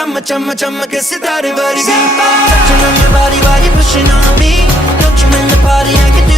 chumma सितारे वर्गी. Touching on your body while you're pushing on me. Don't you in the party, I can